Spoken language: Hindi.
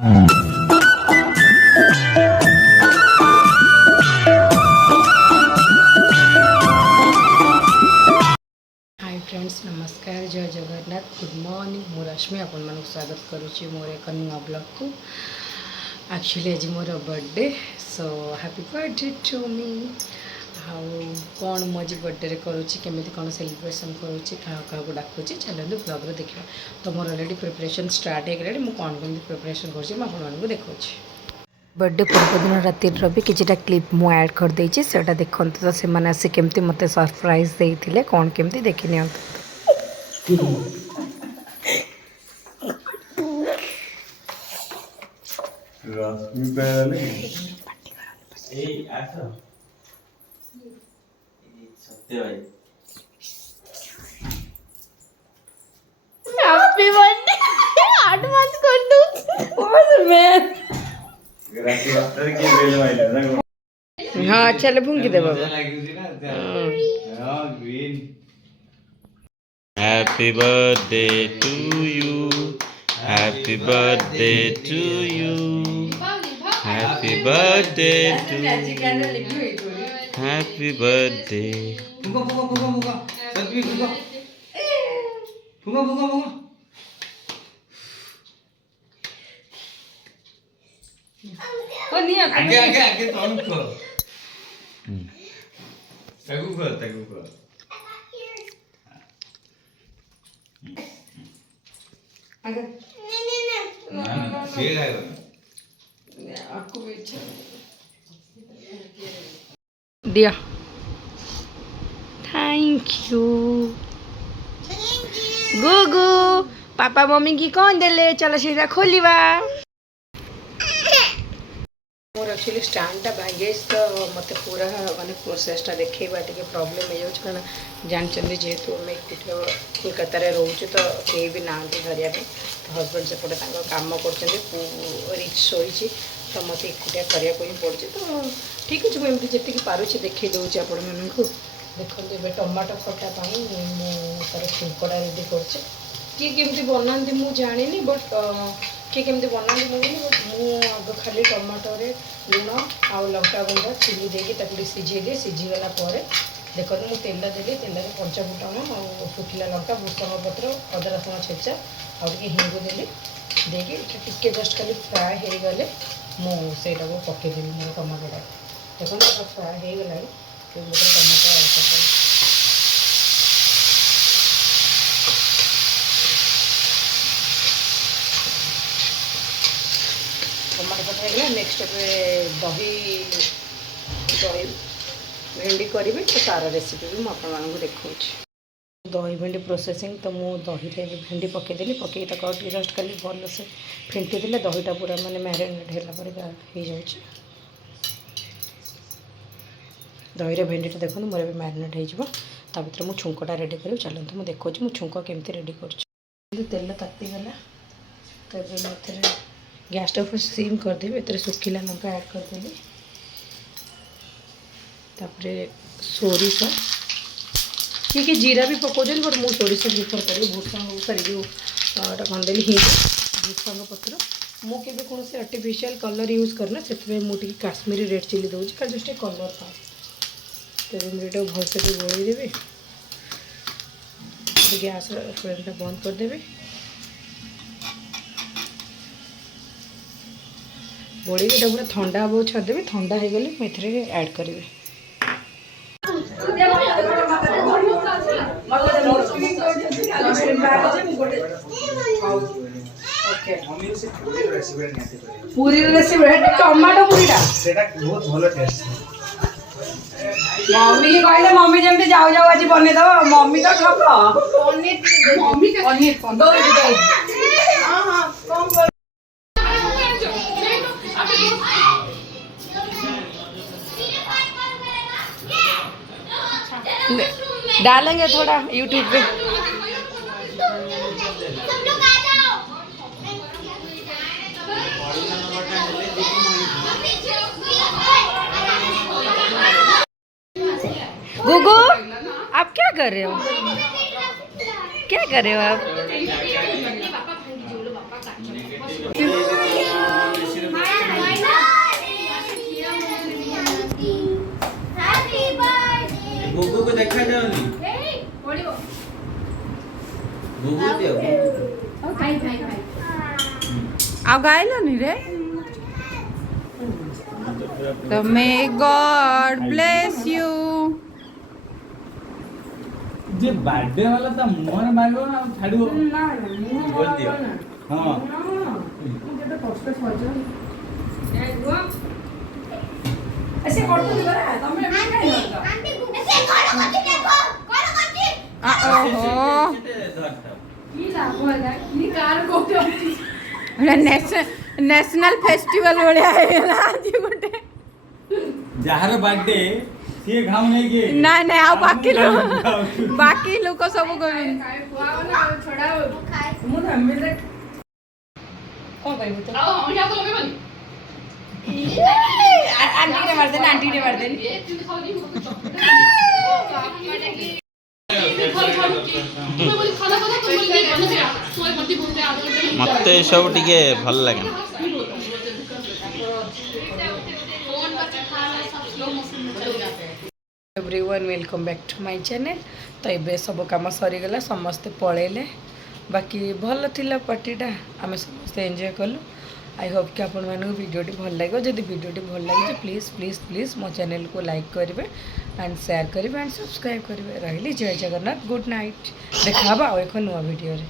फ्रेंड्स नमस्कार जय जगन्नाथ गुड मॉर्निंग मु रश्मि आपण मानक स्वागत करुच्ची मोर एक नुआ ब्लॉग को। एक्चुअली आज मोर birthday so happy birthday to me. कौन मु आज बर्थडे करुच्ची केमी कौन सेलिब्रेशन करुच्ची क्या डाकुची चलते ब्लॉग रे देखा। तो मोर अलरेडी प्रिपरेशन स्टार्ट हो गला मुझे कौन कमी प्रिपरेशन कर देखा। बर्थडे पूर्व दिन राति भी किछिटा क्लिप मु ऐड कर देछि सेटा देखंतु तो से माने आसी केमती मते सरप्राइज देइथिले कोन केमती देखि नियंतु। रश्मि पहले ए आसो सत्य भाई हैप्पी बर्थडे एडवांस कर दो ओह मैन ग्राफी आफ्टर की बेल वाइला ना। हां चल भूंगी दे बाबा। हां ग्रीन happy birthday to you happy birthday to you happy birthday to happy birthday फुगा फुगा फुगा फुगा सत्वी फुगा फुगा फुगा फुगा आगे आगे आगे तोन को तगु को आगे ना फेल आयो आपको भी अच्छा दिया थैंक यू गुगु पापा मम्मी की कौन देले चलो सीधा खोलिबा। मोर एक्चुअली स्टैंडटा भांगे तो मत पूरा माने प्रोसेसटा देखा टे प्रॉब्लम हो जाए कारण जानते जेहेतु आम एक कोलकाता रोचे तो कहीं भी ना धरिया तो हजबैंड सेपटे कम कर रिच शोची तो मत एकुटिया करने को ही पड़े तो ठीक अच्छे मुझे जी पार्चे देखी दूसरी आपण मानक देखते ये टमाटो खटा मुझे छुंकड़ा रेडी कर किए केमती बनाती मुझे जानी बट किए केमती बनाती मुझे बट मुझे खाली टमाटोरे लुण आउ लंका गुंड चिली देके सीझे दिए सीझीगला देखो मुझे तेल देली तेल में पंचा फुटण और शुखिला लंका भूसंग पत्र अदा रसुण छेचा और हिंग देली देके जस्ट खाली फ्राए हो गले मुझे पकईदेवी मोर टमाटोटा देखो फ्राए हो गला टमाटो टमाटो पकाइला नेक्स्ट दही दही भेंडी करी तो तार रेसिपी भी मुझे देखा दही भेंडी प्रोसेसिंग तो मुझे दही भेंडी पकईदेली पकई जस्ट खाली भल से फेंटी देले दहीटा पूरा माने मैरिनेट होला हो जाए दही भेंडीटा देखो मोर भी मैरिनेट हो भर मुझे छुंकटा रेडी कर चलते मुझे देखा मुझे छुंक केमती रेडी कर तेल तातीगला तो ये गैस टा सिम करदेवी ए सुखिला लंका ऐड करदेली तापरे सोरिष किए जीरा भी पकाउन बट मुझे सोरिष प्रिफर करी भूसंग सरी जो कौन देली हिंग भूसंग पत्र मुझे कौन से आर्टिफिशियल कलर यूज करना से मुझे काश्मीरी रेड चिली दूसरी क्या जस्ट कलर था तो मुझे भलसे गोलैदेवी गैस फ्लेम बंद करदेवी गोली पूरा ठंडा हम छादेवी ठंडा हो गले मुझे ऐड करी पूरी रेसिपी टमाटो पूरीटा बहुत भलो टेस्ट मम्मी की कहले मम्मी जमती जाओ जाओ आज बने दो मम्मी तो ठप पनीर मम्मी पनीर हां हां कम डालेंगे थोड़ा यूट्यूब पे। गुगु आप क्या कर रहे हो क्या कर रहे हो आप ଆଉ ଗାଇଲନି रे तो may God bless you J birthday वाला था मोर मांगो ना छाड़ो ना बोल दियो हां मुझे तो कष्ट सजो ए गो ऐसे करतो दिबा रे तमे एमे काई करतो आंटी ऐसे करो करती देखो करो करती ओहो की लाभ है की कार कोटो नेशनल फेस्टिवल भलिया है आज गोटे जहार बर्थडे सी घाम नहीं के ना ना आ बाकी लोग सब करू छोड़ा मु हम से कौन करिबो तो आओ हम जाको लगे बनी आंटी ने मार देन ये तुम खाओगी मते सब टिके भल लगे everyone welcome back to my channel तो ये सब कम सरीगला समस्ते पलैले बाकी भल थिला पार्टीटा आम समस्ते एंजॉय कलु आई होप कि आपण मानक वीडियोटी भल लगे जदि वीडियोटी भल लगे प्लीज प्लीज प्लीज मो चैनल को लाइक करेंगे एंड शेयर करेंगे एंड सब्सक्राइब करेंगे रही जय जगन्नाथ गुड नाइट देखा एक नुआ वीडियो रे।